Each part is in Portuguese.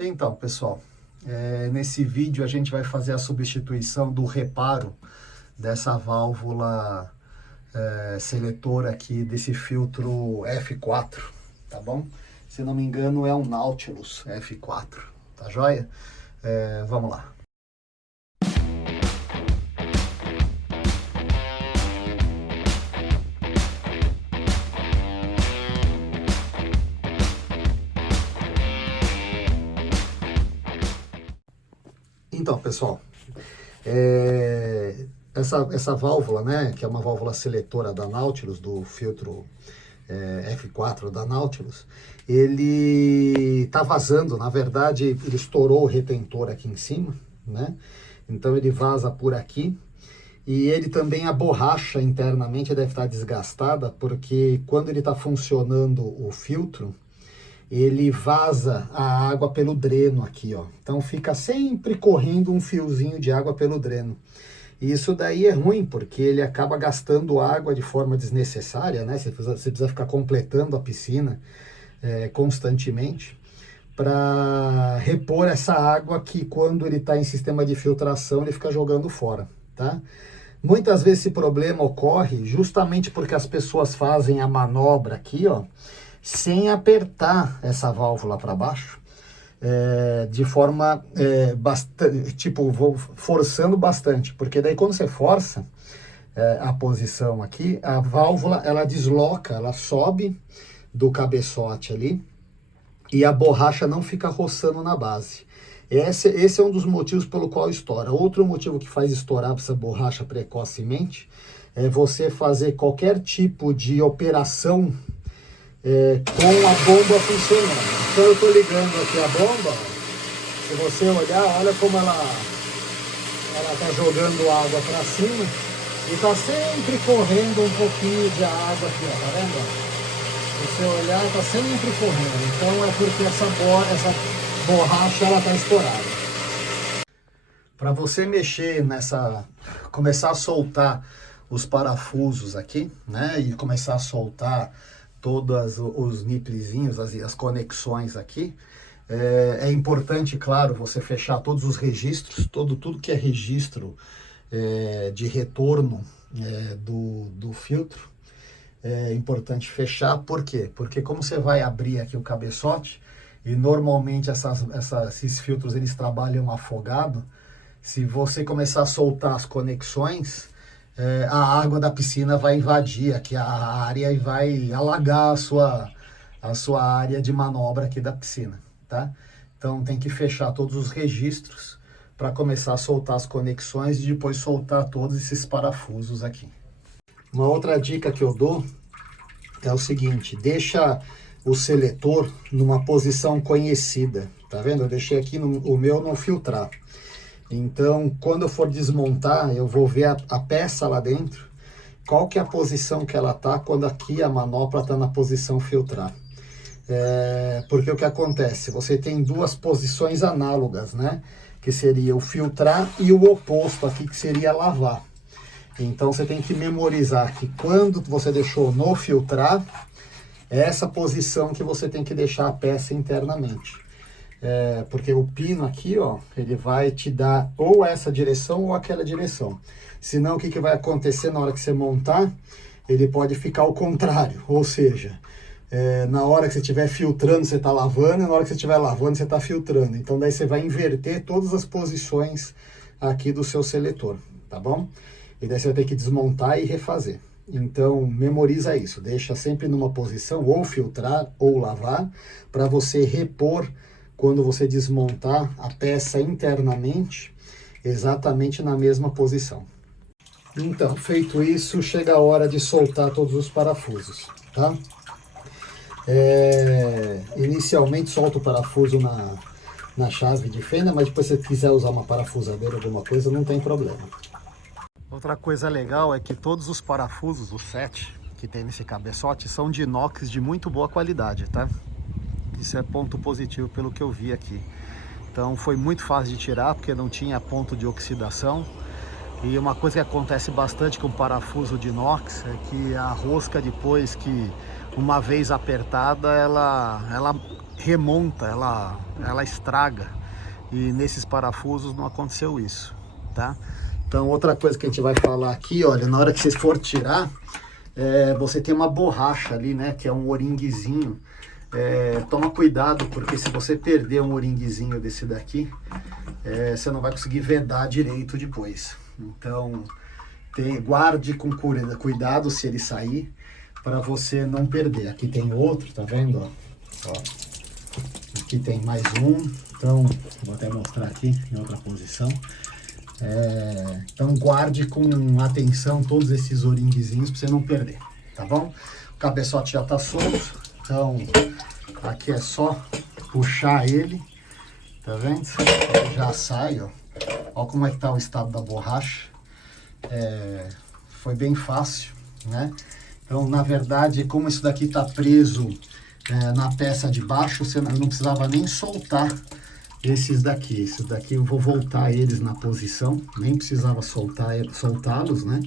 Então, pessoal, nesse vídeo a gente vai fazer a substituição do reparo dessa válvula seletora aqui desse filtro F4, tá bom? Se não me engano é um Nautilus F4, tá joia? Vamos lá. Então, pessoal, essa válvula, né, que é uma válvula seletora da Nautilus, do filtro F4 da Nautilus, ele tá vazando. Na verdade, ele estourou o retentor aqui em cima, né? Então ele vaza por aqui. E ele também, a borracha internamente deve estar desgastada, porque quando ele está funcionando o filtro, ele vaza a água pelo dreno aqui, ó. Então fica sempre correndo um fiozinho de água pelo dreno. E isso daí é ruim, porque ele acaba gastando água de forma desnecessária, né? Você precisa ficar completando a piscina constantemente para repor essa água que, quando ele está em sistema de filtração, ele fica jogando fora, tá? Muitas vezes esse problema ocorre justamente porque as pessoas fazem a manobra aqui, ó, sem apertar essa válvula para baixo, de forma bastante, tipo, forçando bastante, porque daí quando você força a posição aqui, a válvula ela desloca, ela sobe do cabeçote ali e a borracha não fica roçando na base. Esse é um dos motivos pelo qual estoura. Outro motivo que faz estourar essa borracha precocemente é você fazer qualquer tipo de operação com a bomba funcionando. Então eu estou ligando aqui a bomba, se você olhar, olha como ela está jogando água para cima e está sempre correndo um pouquinho de água aqui, ó, tá vendo? Se você olhar, está sempre correndo. Então é porque essa borracha ela está estourada. Para você mexer começar a soltar os parafusos aqui, né, e começar a soltar todos os niplezinhos, as conexões aqui, é importante, claro, você fechar todos os registros, tudo que é registro de retorno do filtro. É importante fechar. Por quê? Porque como você vai abrir aqui o cabeçote, e normalmente esses filtros eles trabalham afogado, se você começar a soltar as conexões, a água da piscina vai invadir aqui a área e vai alagar a sua área de manobra aqui da piscina, tá? Então tem que fechar todos os registros para começar a soltar as conexões e depois soltar todos esses parafusos aqui. Uma outra dica que eu dou é o seguinte: deixa o seletor numa posição conhecida, tá vendo? Eu deixei aqui o meu não filtrar. Então, quando eu for desmontar, eu vou ver a peça lá dentro, qual que é a posição que ela tá quando aqui a manopla tá na posição filtrar. Porque o que acontece? Você tem duas posições análogas, né? Que seria o filtrar e o oposto aqui, que seria lavar. Então, você tem que memorizar que quando você deixou no filtrar, é essa posição que você tem que deixar a peça internamente. Porque o pino aqui, ó, ele vai te dar ou essa direção ou aquela direção. Senão, o que vai acontecer na hora que você montar? Ele pode ficar ao contrário, ou seja, na hora que você estiver filtrando, você está lavando, e na hora que você estiver lavando, você está filtrando. Então, daí você vai inverter todas as posições aqui do seu seletor, tá bom? E daí você vai ter que desmontar e refazer. Então, memoriza isso, deixa sempre numa posição, ou filtrar ou lavar, para você repor quando você desmontar a peça internamente, exatamente na mesma posição. Então, feito isso, chega a hora de soltar todos os parafusos, tá? Inicialmente solta o parafuso na chave de fenda, mas depois se você quiser usar uma parafusadeira, alguma coisa, não tem problema. Outra coisa legal é que todos os parafusos, os 7 que tem nesse cabeçote, são de inox de muito boa qualidade, tá? Isso é ponto positivo pelo que eu vi aqui. Então foi muito fácil de tirar, porque não tinha ponto de oxidação. E uma coisa que acontece bastante com parafuso de inox é que a rosca, depois que uma vez apertada, ela remonta, ela estraga. E nesses parafusos não aconteceu isso, tá? Então, outra coisa que a gente vai falar aqui, olha, na hora que vocês for tirar, você tem uma borracha ali, né, que é um o-ringuezinho. Toma cuidado, porque se você perder um o-ringuezinho desse daqui, você não vai conseguir vedar direito depois. Então, guarde com cuidado se ele sair, para você não perder. Aqui tem outro, tá vendo? Ó, aqui tem mais um, então vou até mostrar aqui em outra posição. Então guarde com atenção todos esses o-ringuezinhos para você não perder, tá bom? O cabeçote já tá solto, então aqui é só puxar ele, tá vendo? Ele já sai, ó. Ó como é que tá o estado da borracha. Foi bem fácil, né? Então, na verdade, como isso daqui tá preso na peça de baixo, você não precisava nem soltar esses daqui. Esses daqui eu vou voltar eles na posição, nem precisava soltá-los, né?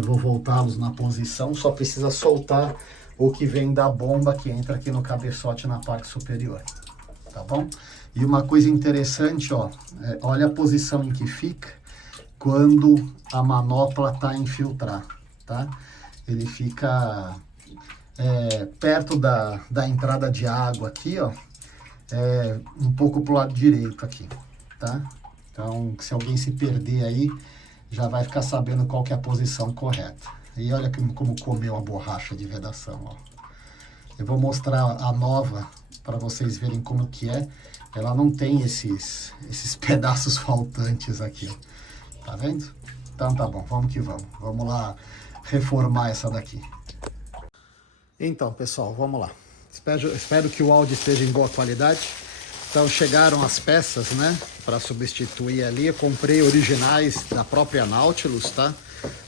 Vou voltá-los na posição, só precisa soltar o que vem da bomba que entra aqui no cabeçote na parte superior, tá bom? E uma coisa interessante, ó, olha a posição em que fica quando a manopla tá em filtrar, tá? Ele fica perto da entrada de água aqui, ó, um pouco pro lado direito aqui, tá? Então, se alguém se perder aí, já vai ficar sabendo qual que é a posição correta. E olha como comeu a borracha de vedação, ó. Eu vou mostrar a nova para vocês verem como que é. Ela não tem esses pedaços faltantes aqui, tá vendo? Então tá bom, vamos que vamos. Vamos lá reformar essa daqui. Então, pessoal, vamos lá. Espero que o áudio esteja em boa qualidade. Então, chegaram as peças, né, para substituir ali. Eu comprei originais da própria Nautilus, tá?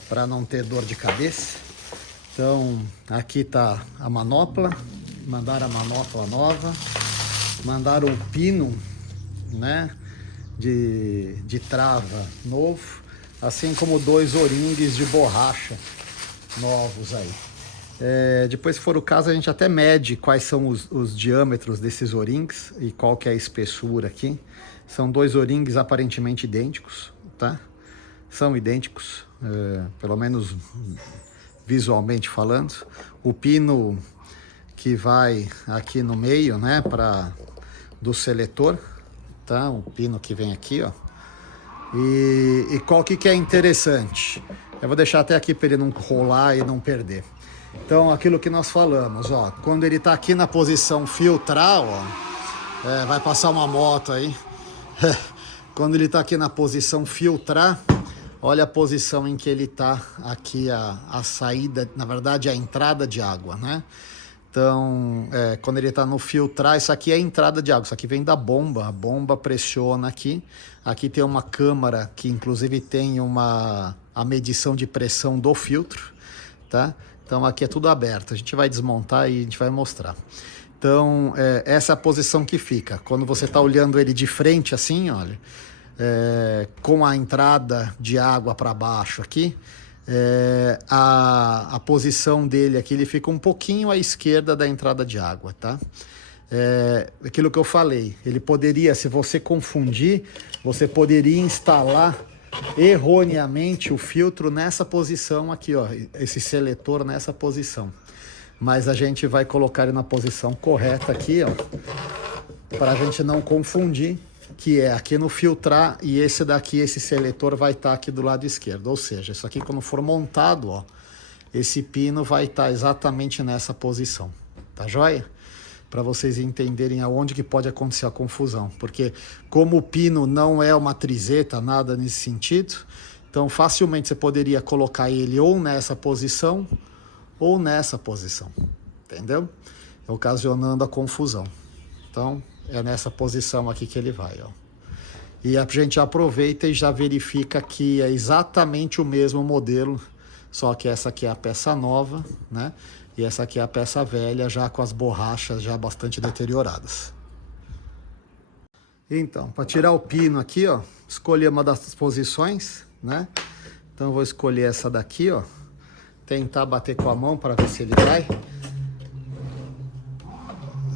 Para não ter dor de cabeça. Então, aqui tá a manopla. Mandaram a manopla nova. Mandaram o pino, né, de trava novo. Assim como 2 o-ringues de borracha novos aí. Depois, se for o caso, a gente até mede quais são os diâmetros desses o-ringues e qual que é a espessura aqui. São 2 o-ringues aparentemente idênticos, tá? São idênticos, pelo menos visualmente falando. O pino que vai aqui no meio, né, do seletor, tá? O pino que vem aqui, ó. E qual que é interessante? Eu vou deixar até aqui para ele não rolar e não perder. Então, aquilo que nós falamos, ó, quando ele tá aqui na posição filtrar, ó, vai passar uma moto aí. Quando ele tá aqui na posição filtrar, olha a posição em que ele tá aqui, a saída, na verdade, a entrada de água, né? Então, quando ele tá no filtrar, isso aqui é a entrada de água, isso aqui vem da bomba, a bomba pressiona aqui. Aqui tem uma câmara que, inclusive, tem a medição de pressão do filtro, tá? Então aqui é tudo aberto, a gente vai desmontar e a gente vai mostrar. Então essa é a posição que fica. Quando você está olhando ele de frente assim, olha, com a entrada de água para baixo aqui, a posição dele aqui, ele fica um pouquinho à esquerda da entrada de água, tá? Aquilo que eu falei, ele poderia, se você confundir, você poderia instalar erroneamente o filtro nessa posição aqui, ó, esse seletor nessa posição, mas a gente vai colocar ele na posição correta aqui, ó, para a gente não confundir, que é aqui no filtrar, e esse daqui, esse seletor vai estar aqui do lado esquerdo, ou seja, isso aqui quando for montado, ó, esse pino vai estar exatamente nessa posição, tá joia? Para vocês entenderem aonde que pode acontecer a confusão. Porque como o pino não é uma trizeta, nada nesse sentido, então facilmente você poderia colocar ele ou nessa posição ou nessa posição, entendeu? Ocasionando a confusão. Então é nessa posição aqui que ele vai, ó. E a gente aproveita e já verifica que é exatamente o mesmo modelo, só que essa aqui é a peça nova, né? E essa aqui é a peça velha, já com as borrachas já bastante deterioradas. Então, para tirar o pino aqui, ó, escolher uma das posições, né? Então eu vou escolher essa daqui, ó. Tentar bater com a mão para ver se ele vai.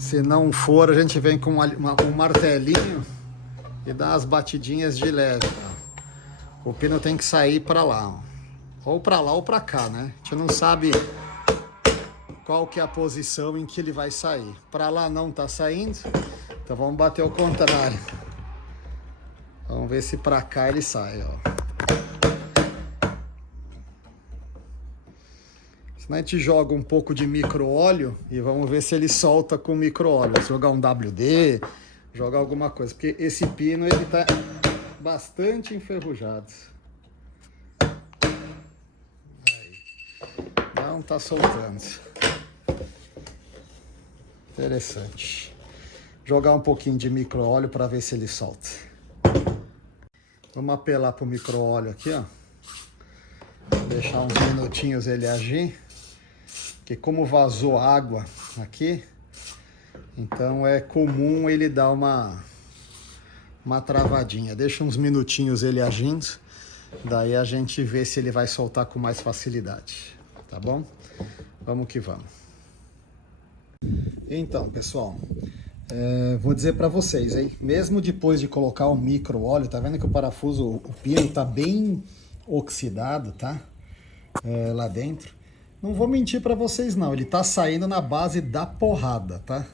Se não for, a gente vem com um martelinho e dá as batidinhas de leve, tá? O pino tem que sair para lá, ó. Ou para lá ou para cá, né? A gente não sabe qual que é a posição em que ele vai sair. Para lá não tá saindo, então vamos bater ao contrário. Vamos ver se para cá ele sai, ó. Senão a gente joga um pouco de micro-óleo e vamos ver se ele solta com micro-óleo. Jogar um WD, jogar alguma coisa, porque esse pino ele tá bastante enferrujado. Aí. Não tá soltando. Interessante. Jogar um pouquinho de micro-óleo para ver se ele solta. Vamos apelar pro micro-óleo aqui, ó. Deixar uns minutinhos ele agir. Porque como vazou água aqui, então é comum ele dar uma travadinha. Deixa uns minutinhos ele agindo, daí a gente vê se ele vai soltar com mais facilidade, tá bom? Vamos que vamos. Então, pessoal, vou dizer para vocês, hein? Mesmo depois de colocar o micro-óleo, tá vendo que o parafuso, o pino tá bem oxidado, tá? Lá dentro. Não vou mentir para vocês não, ele tá saindo na base da porrada, tá?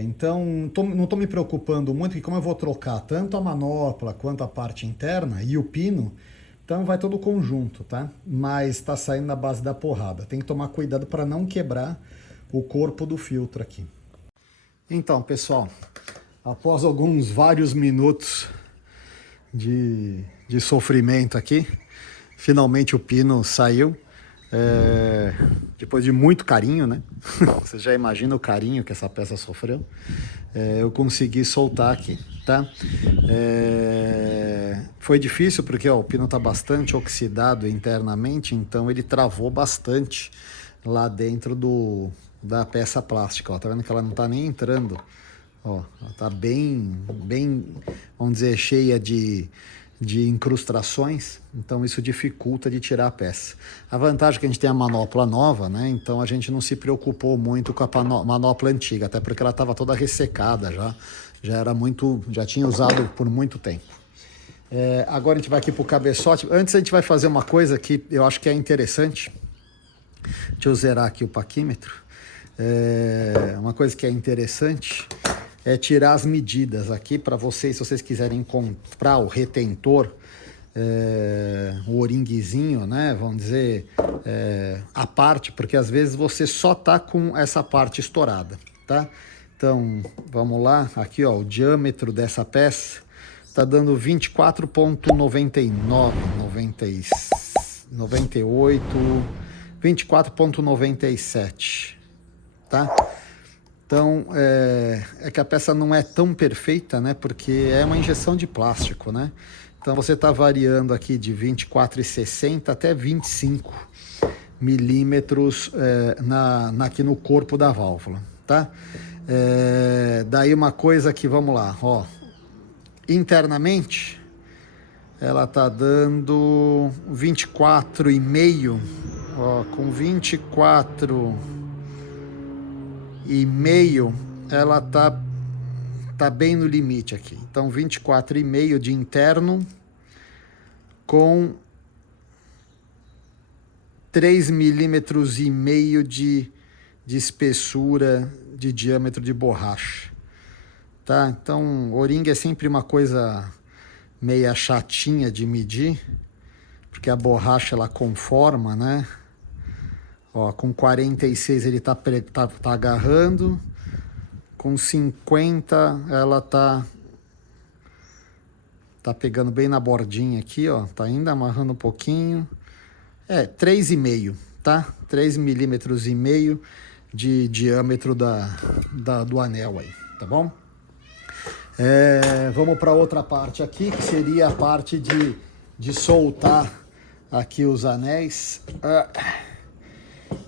Então não tô me preocupando muito, porque como eu vou trocar tanto a manopla quanto a parte interna e o pino, então vai todo o conjunto, tá? Mas tá saindo na base da porrada. Tem que tomar cuidado para não quebrar o corpo do filtro aqui. Então, pessoal, após vários minutos de sofrimento aqui, finalmente o pino saiu. Depois de muito carinho, né? Você já imagina o carinho que essa peça sofreu. Eu consegui soltar aqui, tá? Foi difícil porque ó, o pino tá bastante oxidado internamente, então ele travou bastante lá dentro da peça plástica, ó. Tá vendo que ela não tá nem entrando, ó, ela tá bem, vamos dizer, cheia de incrustações, então isso dificulta de tirar a peça. A vantagem é que a gente tem a manopla nova, né? Então a gente não se preocupou muito com a manopla antiga, até porque ela estava toda ressecada já tinha usado por muito tempo. Agora a gente vai aqui para o cabeçote. Antes a gente vai fazer uma coisa que eu acho que é interessante. Deixa eu zerar aqui o paquímetro. Uma coisa que é interessante é tirar as medidas aqui para vocês, se vocês quiserem comprar o retentor, o O-ringuezinho, né, vamos dizer, a parte, porque às vezes você só tá com essa parte estourada, tá? Então, vamos lá, aqui ó, o diâmetro dessa peça tá dando 24,99, 98, 24,97, tá? Então, é que a peça não é tão perfeita, né? Porque é uma injeção de plástico, né? Então, você está variando aqui de 24,60 até 25 milímetros aqui no corpo da válvula, tá? Daí uma coisa que, vamos lá, ó. Internamente, ela tá dando 24,5, ó, com 24,5 ela tá bem no limite aqui. Então 24,5 de interno com 3,5 milímetros de espessura de diâmetro de borracha, tá? Então O-ring é sempre uma coisa meia chatinha de medir, porque a borracha ela conforma, né? Ó, com 46 ele tá agarrando, com 50 ela tá pegando bem na bordinha aqui, ó, tá ainda amarrando um pouquinho. 3,5, tá? 3,5 milímetros de diâmetro do anel aí, tá bom? Vamos para outra parte aqui, que seria a parte de soltar aqui os anéis.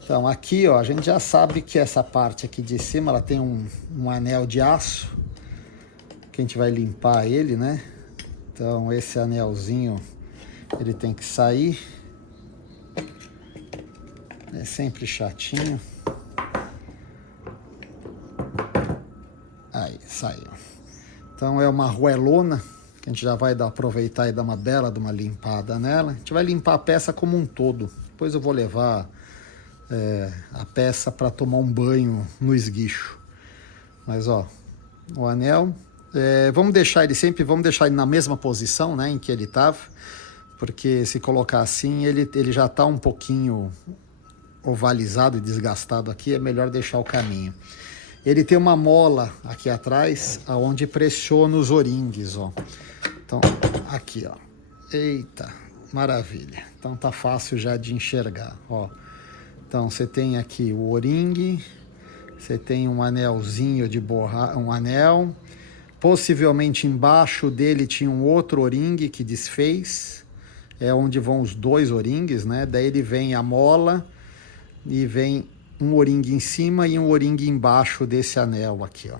Então aqui ó, a gente já sabe que essa parte aqui de cima ela tem um anel de aço, que a gente vai limpar ele, né? Então esse anelzinho ele tem que sair, é sempre chatinho. peça aí, ó. Então é uma arruelona, que a gente já vai aproveitar e dar uma bela de uma limpada nela. A gente vai limpar a peça como um todo. Depois eu vou levar a peça para tomar um banho no esguicho. Mas ó, o anel, vamos deixar ele na mesma posição, né, em que ele estava, porque se colocar assim, ele já está um pouquinho ovalizado e desgastado aqui, é melhor deixar o caminho. Ele tem uma mola aqui atrás, aonde pressiona os O-rings, ó. Então, aqui, ó. Eita, maravilha. Então tá fácil já de enxergar, ó. Então você tem aqui o O-ring, você tem um anelzinho de borracha, um anel. Possivelmente embaixo dele tinha um outro O-ring que desfez. É onde vão os dois O-rings, né? Daí ele vem a mola e vem um O-ring em cima e um O-ring embaixo desse anel aqui, ó.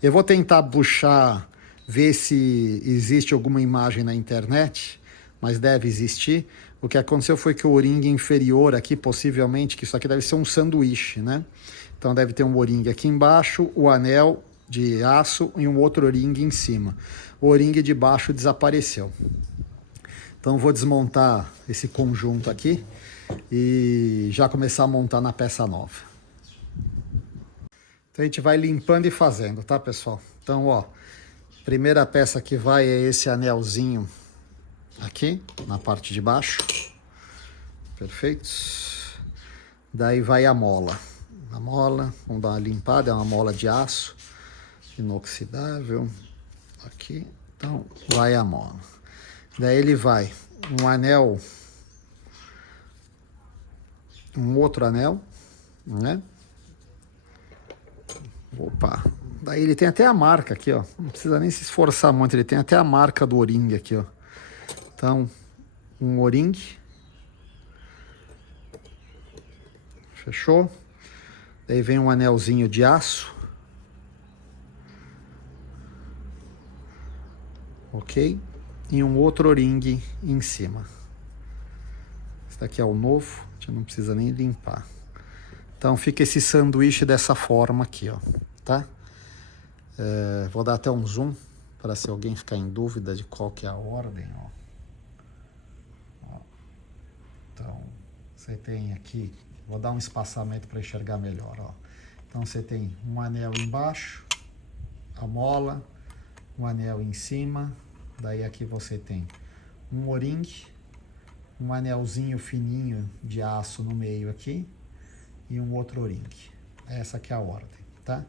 Eu vou tentar puxar, ver se existe alguma imagem na internet, mas deve existir. O que aconteceu foi que o O-ring inferior aqui, possivelmente, que isso aqui deve ser um sanduíche, né? Então deve ter um O-ring aqui embaixo, o anel de aço e um outro O-ring em cima. O O-ring de baixo desapareceu. Então vou desmontar esse conjunto aqui e já começar a montar na peça nova. Então a gente vai limpando e fazendo, tá, pessoal? Então, ó, primeira peça que vai é esse anelzinho aqui, na parte de baixo. Perfeito. Daí vai a mola. A mola, vamos dar uma limpada, é uma mola de aço inoxidável. Aqui, então vai a mola. Daí ele vai um anel, um outro anel, né? Opa, daí ele tem até a marca aqui, ó. Não precisa nem se esforçar muito, ele tem até a marca do O-ring aqui, ó. Então, um O-ring. Fechou? Daí vem um anelzinho de aço. Ok? E um outro O-ring em cima. Esse daqui é o novo, a gente não precisa nem limpar. Então fica esse sanduíche dessa forma aqui, ó, tá? Vou dar até um zoom para se alguém ficar em dúvida de qual que é a ordem, ó. Então você tem aqui, vou dar um espaçamento para enxergar melhor, ó. Então você tem um anel embaixo, a mola, um anel em cima, daí aqui você tem um O-ring, um anelzinho fininho de aço no meio aqui e um outro O-ring. Essa aqui é a ordem, tá?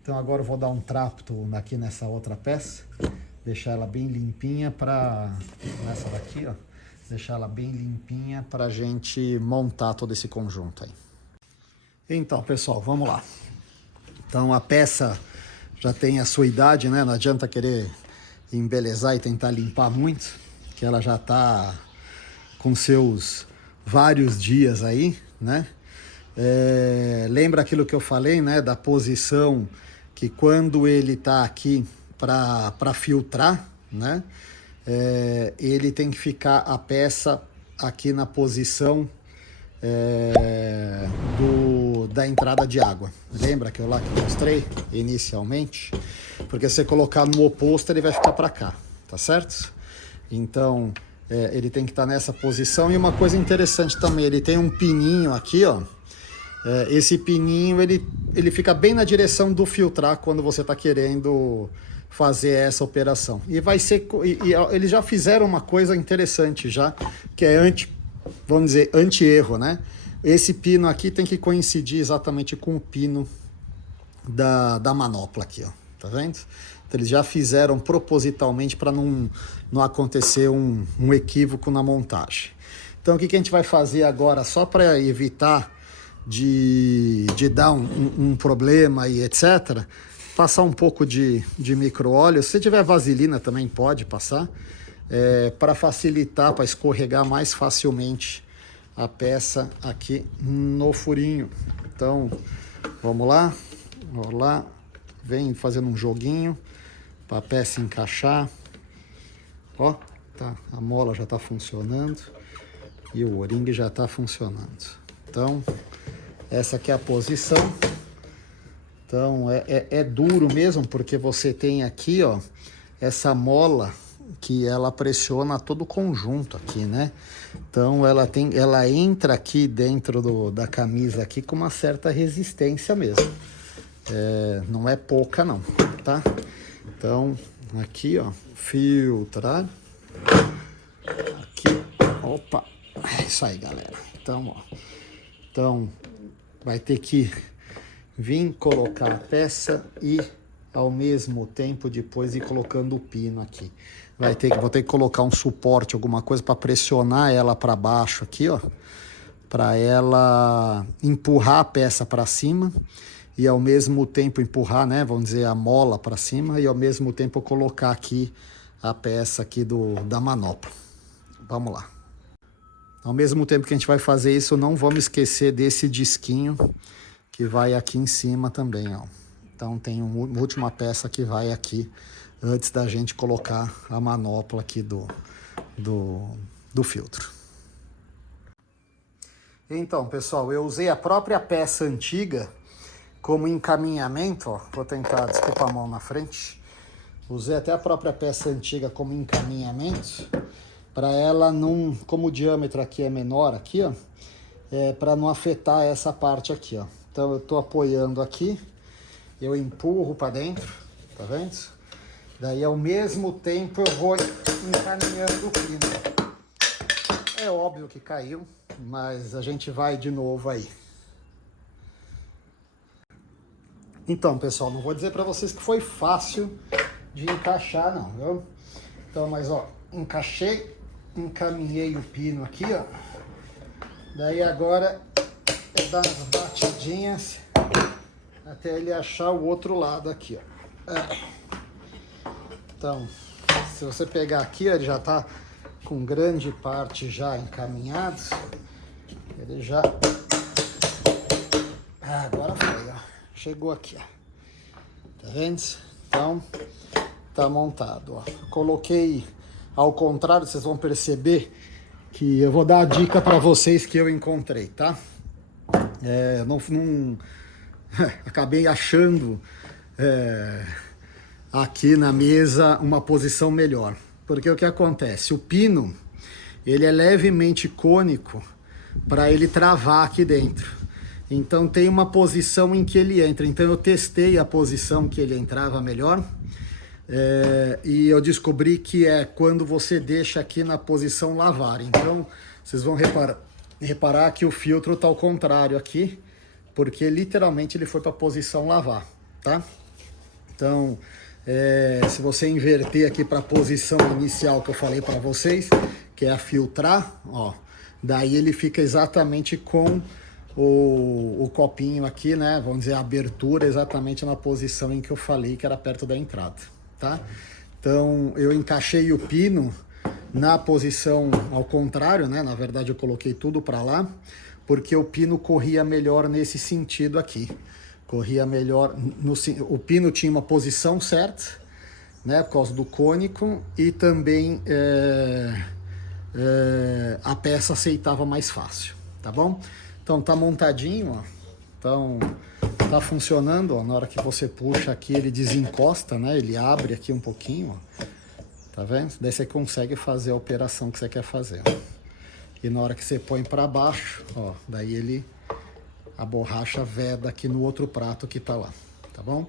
Então agora eu vou dar um trapto aqui nessa outra peça, deixar ela bem limpinha nessa daqui, ó, deixar ela bem limpinha pra gente montar todo esse conjunto aí. Então, pessoal, vamos lá. Então a peça já tem a sua idade, né? Não adianta querer embelezar e tentar limpar muito, que ela já tá com seus vários dias aí, né? Lembra aquilo que eu falei, né? Da posição que quando ele tá aqui para filtrar, né? Ele tem que ficar a peça aqui na posição da entrada de água. Lembra que eu mostrei inicialmente? Porque se você colocar no oposto, ele vai ficar para cá, tá certo? Então, ele tem que estar nessa posição. E uma coisa interessante também, ele tem um pininho aqui, ó. Esse pininho, ele fica bem na direção do filtrar quando você está querendo fazer essa operação. E vai ser, eles já fizeram uma coisa interessante já, que é vamos dizer, anti-erro, né? Esse pino aqui tem que coincidir exatamente com o pino da manopla aqui, ó. Tá vendo? Então, eles já fizeram propositalmente para não acontecer um equívoco na montagem. Então, o que a gente vai fazer agora, só para evitar de dar um problema e etc., passar um pouco de micro-óleo. Se tiver vaselina também pode passar, para facilitar, para escorregar mais facilmente a peça aqui no furinho. Então, vamos lá, vem fazendo um joguinho para a peça encaixar. Ó, tá, a mola já está funcionando e o O-ring já está funcionando. Então, essa aqui é a posição. Então é duro mesmo, porque você tem aqui, ó, essa mola que ela pressiona todo o conjunto aqui, né? Então ela entra aqui dentro da camisa aqui com uma certa resistência mesmo. Não é pouca não, tá? Então aqui, ó, filtrar. Aqui, opa, é isso aí, galera. Então vai ter que vir colocar a peça e ao mesmo tempo depois ir colocando o pino aqui. Vou ter que colocar um suporte, alguma coisa para pressionar ela para baixo aqui, ó, para ela empurrar a peça para cima e ao mesmo tempo empurrar, né, vamos dizer, a mola para cima e ao mesmo tempo colocar aqui a peça aqui da manopla. Vamos lá. Ao mesmo tempo que a gente vai fazer isso, não vamos esquecer desse disquinho que vai aqui em cima também, ó. Então tem uma última peça que vai aqui antes da gente colocar a manopla aqui do filtro. Então, pessoal, eu usei a própria peça antiga como encaminhamento, ó. Vou tentar, desculpa a mão na frente. Usei até a própria peça antiga como encaminhamento para ela não, como o diâmetro aqui é menor aqui, ó, para não afetar essa parte aqui, ó. Então eu tô apoiando aqui, eu empurro para dentro, tá vendo? Daí ao mesmo tempo eu vou encaminhando o pino. É óbvio que caiu, mas a gente vai de novo aí. Então, pessoal, não vou dizer para vocês que foi fácil de encaixar, não, viu? Então, mas ó, encaixei, encaminhei o pino aqui, ó. Daí agora é dar umas batidinhas até ele achar o outro lado aqui, ó. Então, se você pegar aqui, ó, ele já tá com grande parte já encaminhado. Ele já... agora foi, ó. Chegou aqui, ó. Tá vendo? Então, tá montado, ó. Coloquei ao contrário, vocês vão perceber que eu vou dar a dica para vocês que eu encontrei, tá? Acabei achando aqui na mesa uma posição melhor. Porque o que acontece? O pino, ele é levemente cônico para ele travar aqui dentro. Então tem uma posição em que ele entra. Então eu testei a posição que ele entrava melhor. E eu descobri que é quando você deixa aqui na posição lavar. Então vocês vão reparar que o filtro está ao contrário aqui, porque literalmente ele foi para a posição lavar, tá? Então se você inverter aqui para a posição inicial que eu falei para vocês, que é a filtrar, ó, daí ele fica exatamente com o copinho aqui, né? Vamos dizer, a abertura exatamente na posição em que eu falei, que era perto da entrada, tá? Então eu encaixei o pino na posição ao contrário, né? Na verdade eu coloquei tudo para lá, porque o pino corria melhor nesse sentido aqui. Corria melhor, o pino tinha uma posição certa, né, por causa do cônico, e também a peça aceitava mais fácil, tá bom? Então tá montadinho, ó. Então tá funcionando, ó. Na hora que você puxa aqui ele desencosta, né, ele abre aqui um pouquinho, ó. Tá vendo? Daí você consegue fazer a operação que você quer fazer, ó. E na hora que você põe para baixo, ó, daí a borracha veda aqui no outro prato que tá lá, tá bom?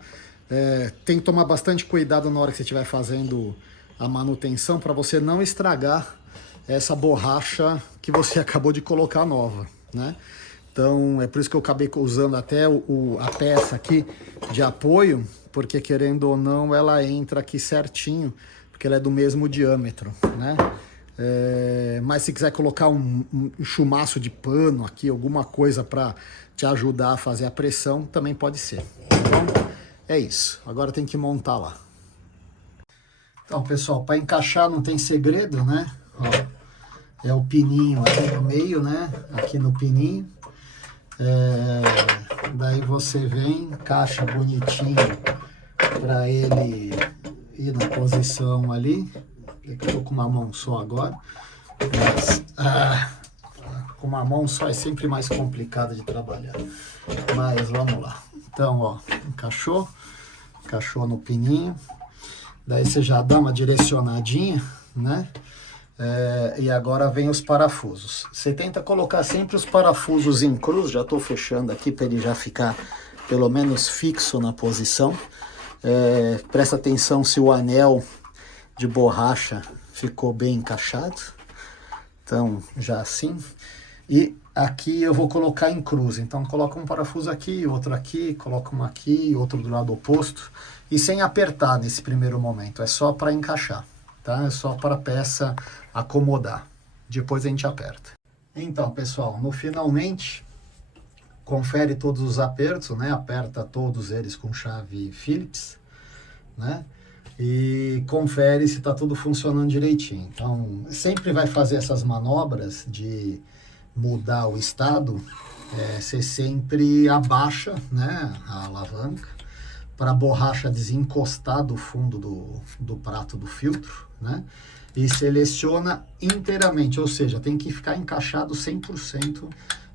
Tem que tomar bastante cuidado na hora que você estiver fazendo a manutenção para você não estragar essa borracha que você acabou de colocar nova, né? Então é por isso que eu acabei usando até a peça aqui de apoio, porque querendo ou não ela entra aqui certinho, porque ela é do mesmo diâmetro, né? Mas se quiser colocar um chumaço de pano aqui, alguma coisa para te ajudar a fazer a pressão, também pode ser, tá bom? É isso, agora tem que montar lá. Então, pessoal, para encaixar não tem segredo, né? Ó, é o pininho aqui no meio, né? Aqui no pininho. Daí você vem, encaixa bonitinho para ele ir na posição ali. Eu tô com uma mão só agora, mas com uma mão só é sempre mais complicado de trabalhar. Mas vamos lá. Então, ó, encaixou no pininho. Daí você já dá uma direcionadinha, né? E agora vem os parafusos. Você tenta colocar sempre os parafusos em cruz. Já estou fechando aqui para ele já ficar pelo menos fixo na posição. Presta atenção se o anel de borracha ficou bem encaixado. Então, já assim. E aqui eu vou colocar em cruz. Então, coloca um parafuso aqui, outro aqui, coloca um aqui, outro do lado oposto. E sem apertar nesse primeiro momento. É só para encaixar, tá? É só para a peça acomodar. Depois a gente aperta. Então, pessoal, no finalmente, confere todos os apertos, né? Aperta todos eles com chave Phillips, né? E confere se está tudo funcionando direitinho. Então, sempre vai fazer essas manobras de mudar o estado, você sempre abaixa, né, a alavanca para a borracha desencostar do fundo do prato do filtro, né? E seleciona inteiramente, ou seja, tem que ficar encaixado 100%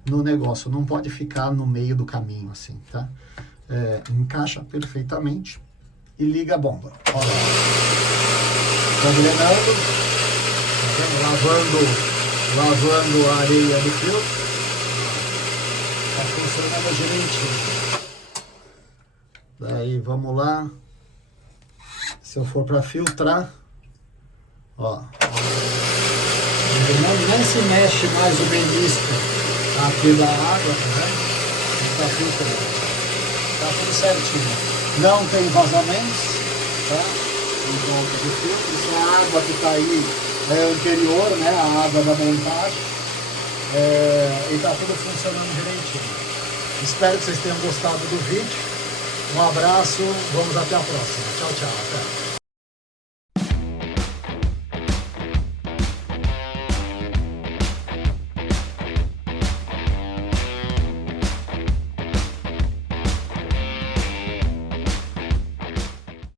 no negócio, não pode ficar no meio do caminho assim, tá? Encaixa perfeitamente e liga a bomba. Olha lá. Tá drenando, lavando a areia do filtro. Tá funcionando direitinho. Daí vamos lá. Se eu for para filtrar, ó, nem se mexe mais o belisco aqui da água, né? Está filtrando. Tá tudo certinho. Não tem vazamentos, tá? Em volta do filtro. Só a água que está aí é anterior, né? A água da montagem. E tá tudo funcionando direitinho. Espero que vocês tenham gostado do vídeo. Um abraço, vamos até a próxima. Tchau, tchau. Até.